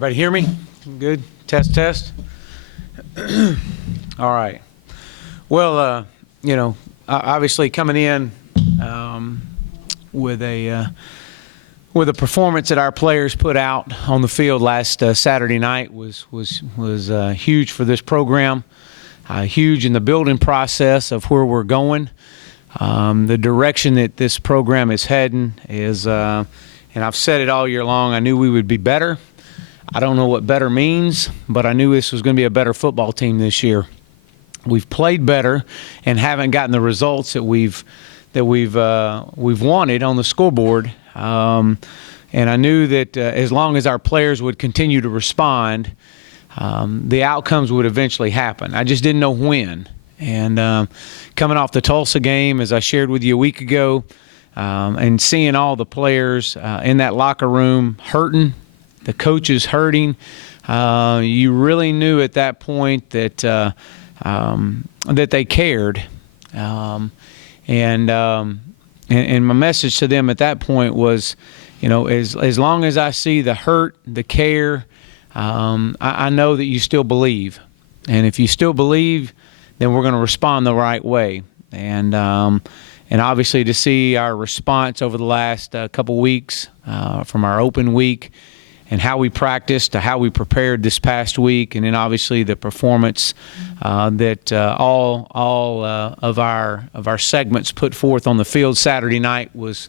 Everybody hear me? Good. Test, test. All right. Well, obviously coming in with a performance that our players put out on the field last Saturday night was huge for this program. Huge in the building process of where we're going. The direction that this program is heading is, and I've said it all year long, I knew we would be better. I don't know what better means, but I knew this was going to be a better football team this year. We've played better and haven't gotten the results that we've wanted on the scoreboard. And I knew that as long as our players would continue to respond, the outcomes would eventually happen. I just didn't know when. And coming off the Tulsa game, as I shared with you a week ago, and seeing all the players in that locker room hurting, the coaches hurting, you really knew at that point that that they cared. And my message to them at that point was, as long as I see the hurt, the care, I know that you still believe. And if you still believe, then we're going to respond the right way. And obviously to see our response over the last couple weeks from our open week, and how we practiced to how we prepared this past week, and then obviously the performance that all of our segments put forth on the field Saturday night was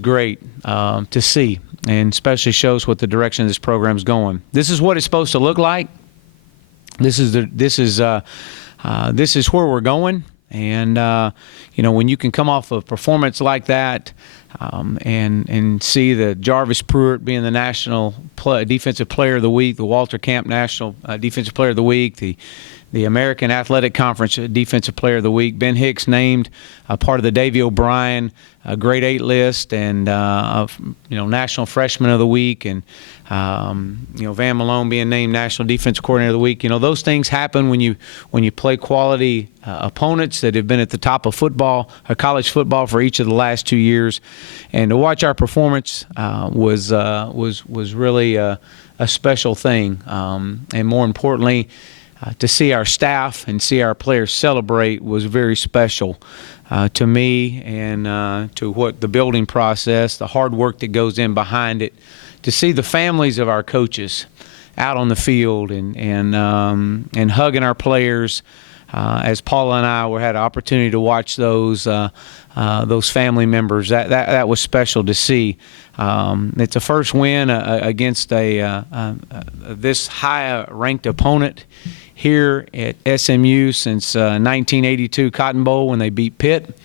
great to see, and especially shows what the direction of this program is going. This is what it's supposed to look like. This is where we're going, and when you can come off a performance like that. And see the Jarvis Pruitt being the National Defensive Player of the Week, the Walter Camp National Defensive Player of the Week, the American Athletic Conference Defensive Player of the Week, Ben Hicks named part of the Davey O'Brien Grade 8 list, and National Freshman of the Week, and Van Malone being named National Defensive Coordinator of the Week. Those things happen when you play quality opponents that have been at the top of football or college football for each of the last 2 years. And to watch our performance was really a special thing, and more importantly, to see our staff and see our players celebrate was very special to me, and to what the building process, the hard work that goes in behind it, to see the families of our coaches out on the field and hugging our players. As Paula and I had an opportunity to watch those family members, that was special to see. It's a first win against this high-ranked opponent here at SMU since 1982 Cotton Bowl when they beat Pitt.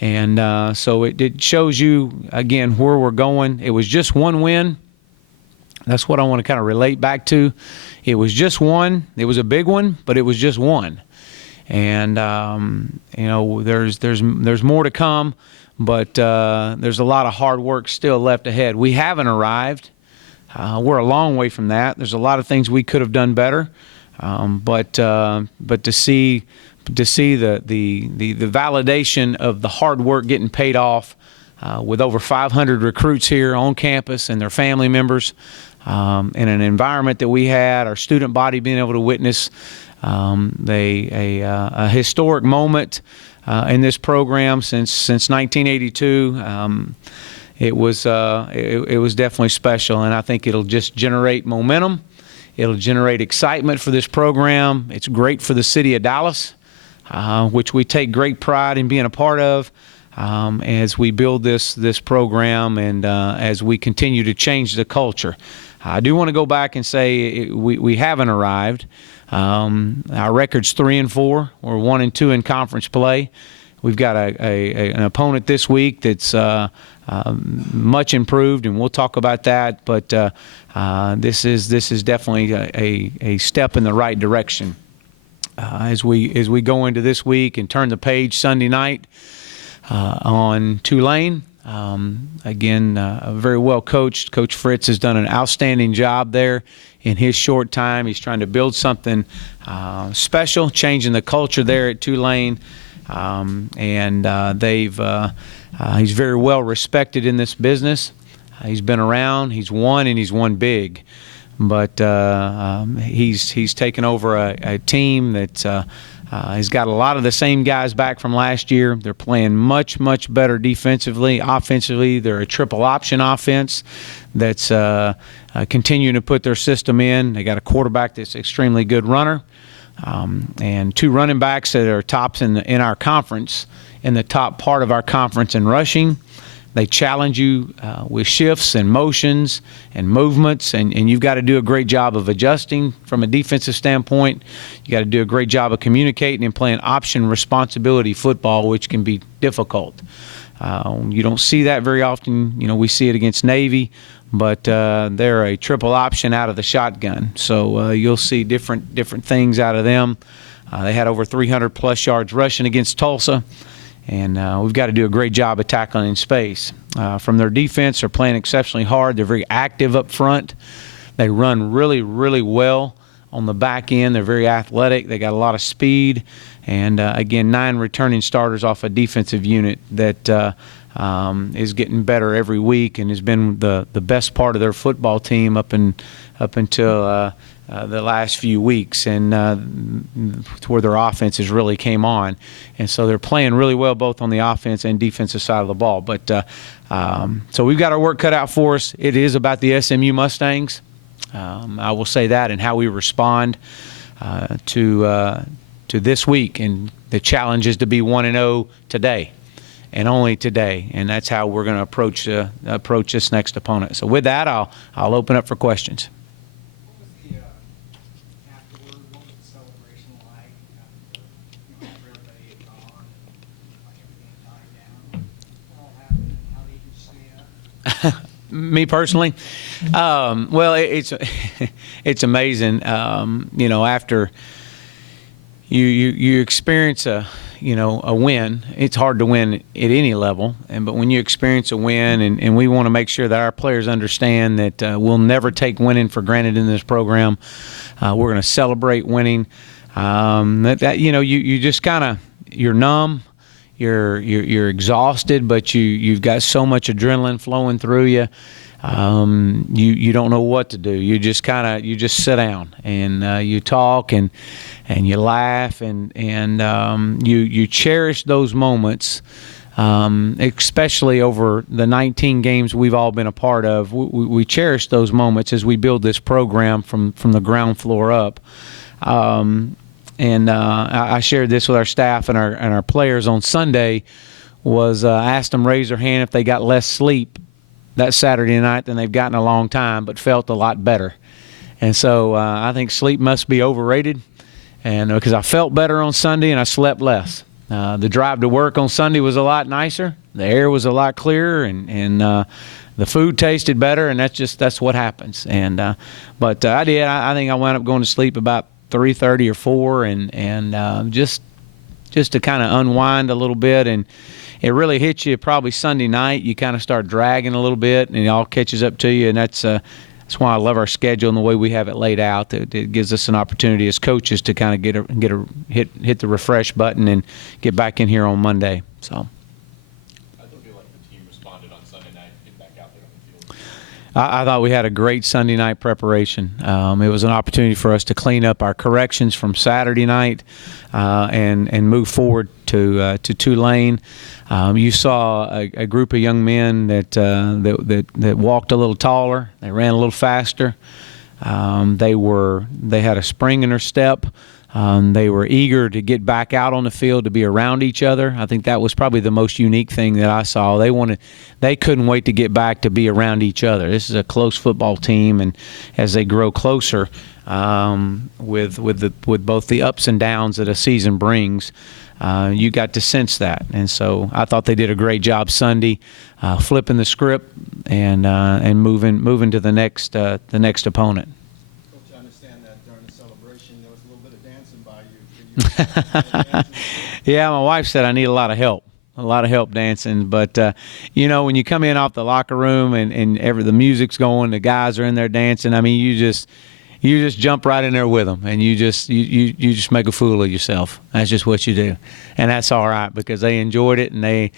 And so it shows you, again, where we're going. It was just one win. That's what I want to kind of relate back to. It was just one. It was a big one, but it was just one. And there's more to come, but there's a lot of hard work still left ahead. We haven't arrived. We're a long way from that. There's a lot of things we could have done better, but to see the validation of the hard work getting paid off, with over 500 recruits here on campus and their family members, in an environment that we had, our student body being able to witness a historic moment in this program since 1982. It was definitely special, and I think it'll just generate momentum. It'll generate excitement for this program. It's great for the city of Dallas, which we take great pride in being a part of, as we build this program and as we continue to change the culture. I do want to go back and say we haven't arrived. Our record's 3-4. We're 1-2 in conference play. We've got an opponent this week that's much improved, and we'll talk about that. But this is definitely a step in the right direction as we go into this week and turn the page Sunday night on Tulane. Again, very well coached. Coach Fritz has done an outstanding job there in his short time. He's trying to build something special, changing the culture there at Tulane. He's very well respected in this business. He's been around, he's won, and he's won big. but he's taken over a team that has got a lot of the same guys back from last year. They're playing much, much better defensively. Offensively, they're a triple option offense that's continuing to put their system in. They got a quarterback that's an extremely good runner, and two running backs that are tops in our conference, in the top part of our conference in rushing. They challenge you with shifts and motions and movements, and you've got to do a great job of adjusting from a defensive standpoint. You got to do a great job of communicating and playing option responsibility football, which can be difficult. You don't see that very often. We see it against Navy, but they're a triple option out of the shotgun. So you'll see different things out of them. They had over 300-plus yards rushing against Tulsa. And we've got to do a great job of tackling in space. From their defense, they're playing exceptionally hard. They're very active up front. They run really, really well on the back end. They're very athletic. They got a lot of speed. And, again, 9 returning starters off a defensive unit that is getting better every week and has been the best part of their football team up until the last few weeks, and to where their offenses really came on. And so they're playing really well both on the offense and defensive side of the ball. But so we've got our work cut out for us. It is about the SMU Mustangs. I will say that, and how we respond to this week. And the challenge is to be 1-0 today, and only today. And that's how we're going to approach this next opponent. So with that, I'll open up for questions. Me personally, well, it's amazing. After you experience a win, it's hard to win at any level. But when you experience a win, and we want to make sure that our players understand that we'll never take winning for granted in this program. We're going to celebrate winning. You just you're numb. You're exhausted, but you've got so much adrenaline flowing through you. You don't know what to do. You just sit down and you talk and you laugh and you cherish those moments, especially over the 19 games we've all been a part of. We cherish those moments as we build this program from the ground floor up. And I shared this with our staff and our players on Sunday. Asked them raise their hand if they got less sleep that Saturday night than they've gotten in a long time, but felt a lot better. And so I think sleep must be overrated, and because I felt better on Sunday and I slept less. The drive to work on Sunday was a lot nicer. The air was a lot clearer, and the food tasted better, and that's what happens. And but I did. I think I wound up going to sleep about 3:30 or 4, and just to kind of unwind a little bit. And it really hits you probably Sunday night. You kind of start dragging a little bit, and it all catches up to you. And that's why I love our schedule and the way we have it laid out. It gives us an opportunity as coaches to kind of hit the refresh button and get back in here on Monday. So. I thought we had a great Sunday night preparation. It was an opportunity for us to clean up our corrections from Saturday night and move forward to Tulane. You saw a group of young men that walked a little taller. They ran a little faster. They had a spring in their step. They were eager to get back out on the field to be around each other. I think that was probably the most unique thing that I saw. They couldn't wait to get back to be around each other. This is a close football team, and as they grow closer, with both the ups and downs that a season brings, you got to sense that. And so I thought they did a great job Sunday, flipping the script and moving to the next opponent. Yeah, my wife said I need a lot of help dancing. But when you come in off the locker room and the music's going, the guys are in there dancing. I mean, you just jump right in there with them, and you just make a fool of yourself. That's just what you do, and that's all right because they enjoyed it, and they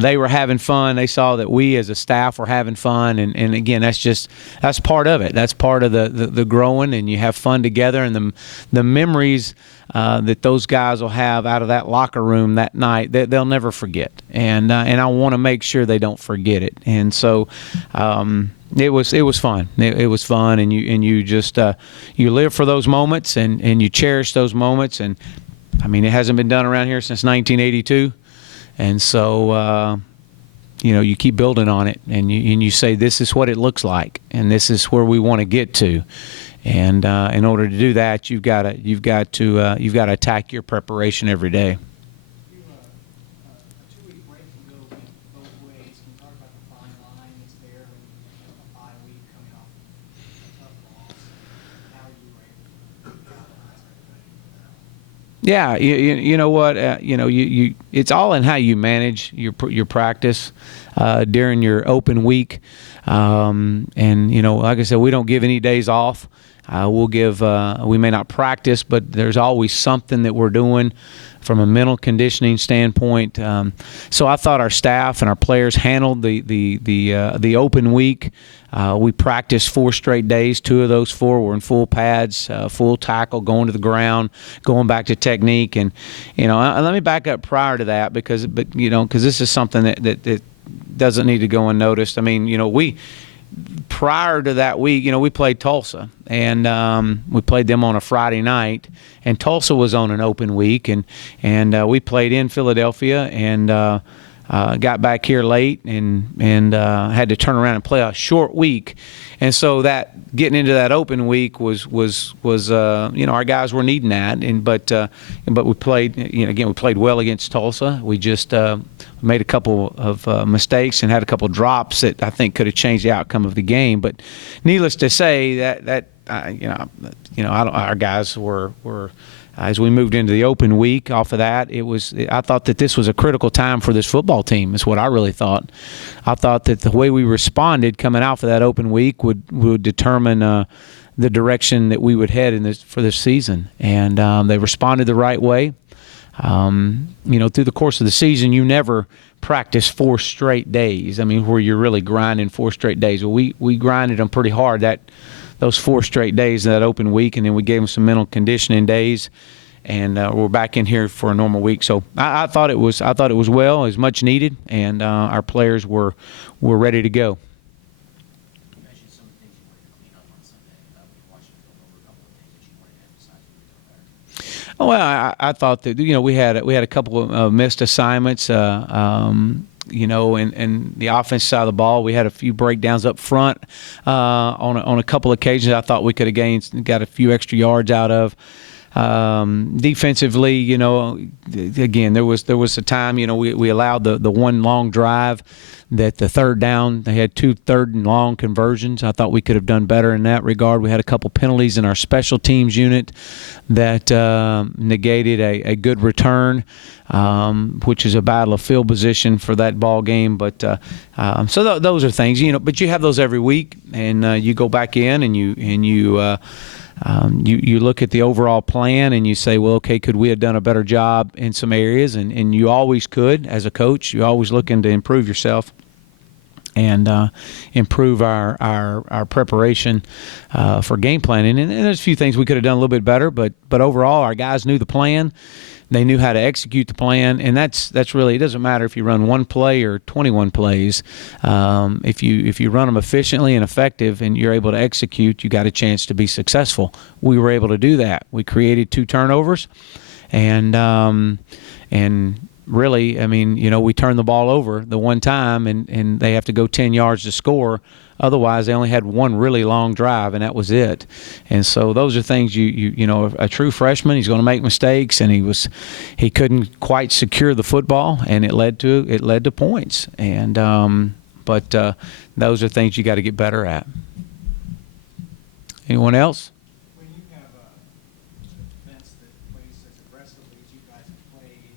they were having fun. They saw that we as a staff were having fun, and again, that's part of it. That's part of the growing, and you have fun together, and the memories that those guys will have out of that locker room that night, they'll never forget. And I want to make sure they don't forget it. And so it was fun. It was fun, and you just you live for those moments, and you cherish those moments. And I mean, it hasn't been done around here since 1982. And so, you keep building on it, and you say, this is what it looks like, and this is where we want to get to. And in order to do that, you've got to attack your preparation every day. A 2-week break can go both ways. Can you talk about the fine line that's there when you have a bye week coming off a tough loss? How you were able to galvanize everybody? Yeah, you know what, you it's all in how you manage your practice during your open week, and like I said, we don't give any days off. We may not practice, but there's always something that we're doing from a mental conditioning standpoint. So I thought our staff and our players handled the open week. We practiced 4 straight days. 2 of those 4 were in full pads, full tackle, going to the ground, going back to technique. And let me back up prior to that because this is something that doesn't need to go unnoticed. I mean, prior to that week, we played Tulsa, and we played them on a Friday night, and Tulsa was on an open week, and we played in Philadelphia, and got back here late, and had to turn around and play a short week. And so that getting into that open week was our guys were needing that, but we played, again, we played well against Tulsa. We just made a couple of mistakes and had a couple of drops that I think could have changed the outcome of the game. But needless to say, our guys were as we moved into the open week off of that, I thought that this was a critical time for this football team, is what I really thought. I thought that the way we responded coming out for that open week would determine the direction that we would head for this season. And they responded the right way. Through the course of the season, you never practice 4 straight days. I mean, where you're really grinding 4 straight days. Well, we grinded them pretty hard those 4 straight days of that open week, and then we gave them some mental conditioning days, and we're back in here for a normal week. So I thought it was well, as much needed, and our players were ready to go. You mentioned some of the things you wanted to clean up on Sunday. When you watched the film, over a couple of things that you wanted to emphasize when you were better. Oh, well, I thought that we had a couple of missed assignments. And the offense side of the ball, we had a few breakdowns up front on a couple of occasions. I thought we could have got a few extra yards out of. Defensively, again, there was a time, we allowed the one long drive that the third down, they had 2 third and long conversions. I thought we could have done better in that regard. We had a couple penalties in our special teams unit that negated a good return, which is a battle of field position for that ball game. But so those are things, but you have those every week, and you go back in and you look at the overall plan and you say, well, okay, could we have done a better job in some areas? And you always could. As a coach, you're always looking to improve yourself and improve our preparation for game planning. And there's a few things we could have done a little bit better, but overall, our guys knew the plan. They knew how to execute the plan, and that's really, it doesn't matter if you run 1 play or 21 plays. If you run them efficiently and effective and you're able to execute, you got a chance to be successful. We were able to do that. We created 2 turnovers, and really, I mean, we turned the ball over the one time, and they have to go 10 yards to score. Otherwise, they only had 1 really long drive, and that was it. And so those are things a true freshman, he's going to make mistakes, and he couldn't quite secure the football, and it led to points. And but those are things you got to get better at. Anyone else? When you have a defense that plays as aggressively as you guys have played,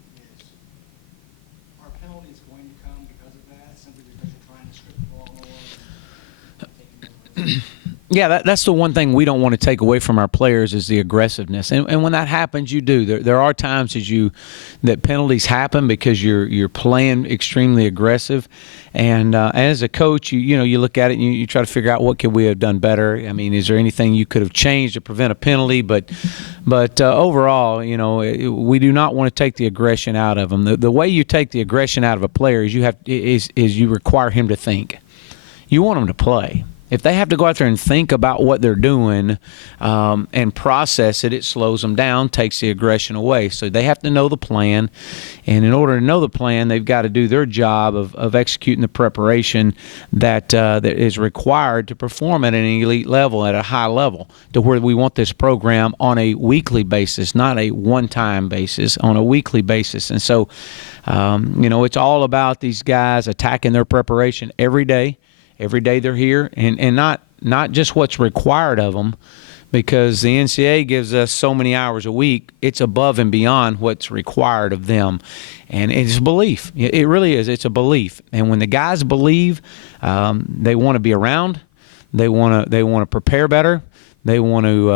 are penalties going to come because of that, simply because you're trying to script the ball more and taking more risks? Yeah, that's the one thing we don't want to take away from our players is the aggressiveness. And when that happens, you do. There are times that penalties happen because you're playing extremely aggressive. And as a coach, you look at it and you try to figure out what could we have done better. I mean, is there anything you could have changed to prevent a penalty? But overall, we do not want to take the aggression out of them. The way you take the aggression out of a player is you require him to think. You want him to play. If they have to go out there and think about what they're doing and process it, it slows them down, takes the aggression away. So they have to know the plan. And in order to know the plan, they've got to do their job of executing the preparation that is required to perform at an elite level, at a high level, to where we want this program on a weekly basis, not a one-time basis, on a weekly basis. And so, it's all about these guys attacking their preparation every day. Every day they're here, and not just what's required of them, because the NCAA gives us so many hours a week. It's above and beyond what's required of them, and it's a belief. It really is. It's a belief, and when the guys believe, they want to be around. They want to prepare better. They want to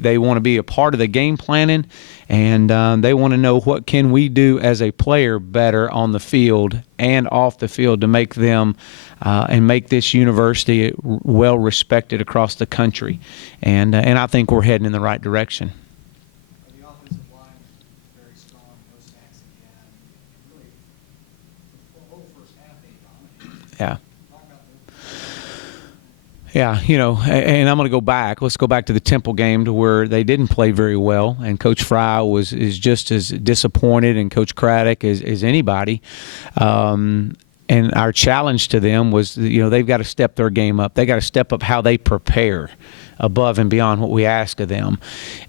they want to be a part of the game planning, and they want to know what can we do as a player better on the field and off the field to make them and make this university well respected across the country. And I think we're heading in the right direction. The offensive line is very strong. Mustangs again. Really, the whole first half they dominated. Yeah. Talk about Yeah, and I'm going to go back. Let's go back to the Temple game to where they didn't play very well, and Coach Fry is just as disappointed, and Coach Craddock as anybody. And our challenge to them was, they've got to step their game up. They got to step up how they prepare above and beyond what we ask of them.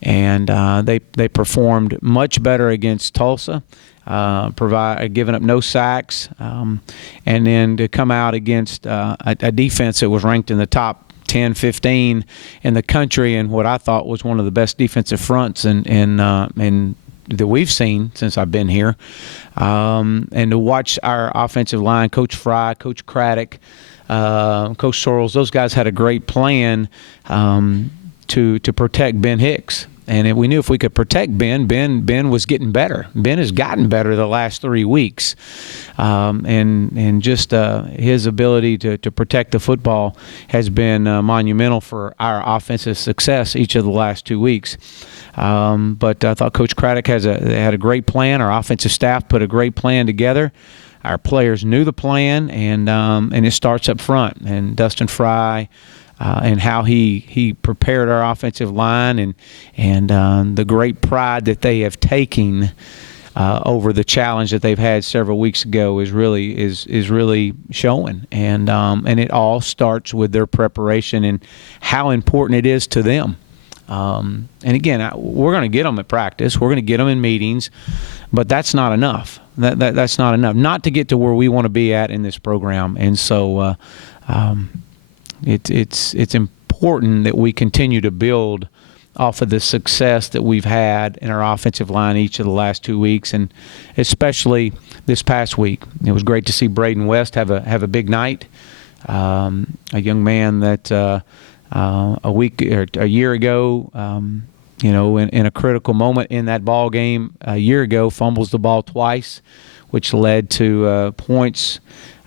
And they performed much better against Tulsa. Giving up no sacks, and then to come out against a defense that was ranked in the top 10, 15 in the country, and what I thought was one of the best defensive fronts in that we've seen since I've been here, and to watch our offensive line, Coach Fry, Coach Craddock, Coach Sorrells, those guys had a great plan to protect Ben Hicks. And we knew if we could protect Ben was getting better. Ben has gotten better the last 3 weeks. And just his ability to protect the football has been monumental for our offensive success each of the last 2 weeks. But I thought Coach Craddock had a great plan. Our offensive staff put a great plan together. Our players knew the plan, and it starts up front. And Dustin Fry, and how he prepared our offensive line, and the great pride that they have taken over the challenge that they've had several weeks ago is really showing, and it all starts with their preparation and how important it is to them. And again, we're going to get them at practice, we're going to get them in meetings, but that's not enough. That's not enough. Not to get to where we want to be at in this program, and so. It's important that we continue to build off of the success that we've had in our offensive line each of the last 2 weeks, and especially this past week. It was great to see Braden West have a big night. A young man that a week or a year ago, in a critical moment in that ball game a year ago, fumbles the ball twice, which led to points.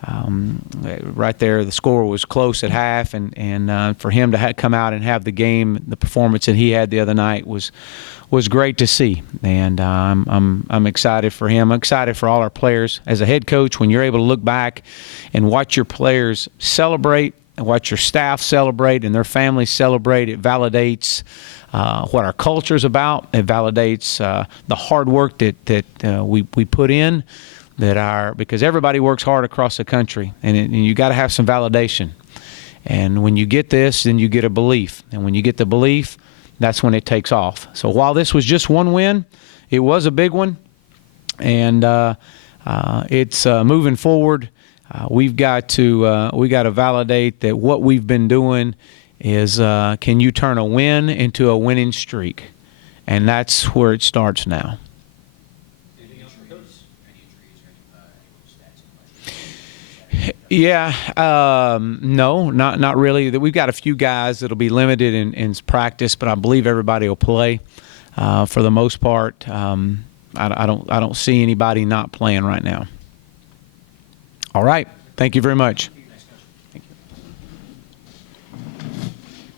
Right there, the score was close at half, and for him to come out and have the performance that he had the other night was great to see. And I'm excited for him. I'm excited for all our players. As a head coach, when you're able to look back and watch your players celebrate, and watch your staff celebrate, and their families celebrate, it validates what our culture is about. It validates the hard work that we put in. Because everybody works hard across the country, and you got to have some validation. And when you get this, then you get a belief. And when you get the belief, that's when it takes off. So while this was just one win, it was a big one. And it's moving forward. We've got to validate that what we've been doing is can you turn a win into a winning streak? And that's where it starts now. Yeah, no, not really. We've got a few guys that'll be limited in practice, but I believe everybody will play for the most part. I don't see anybody not playing right now. All right, thank you very much.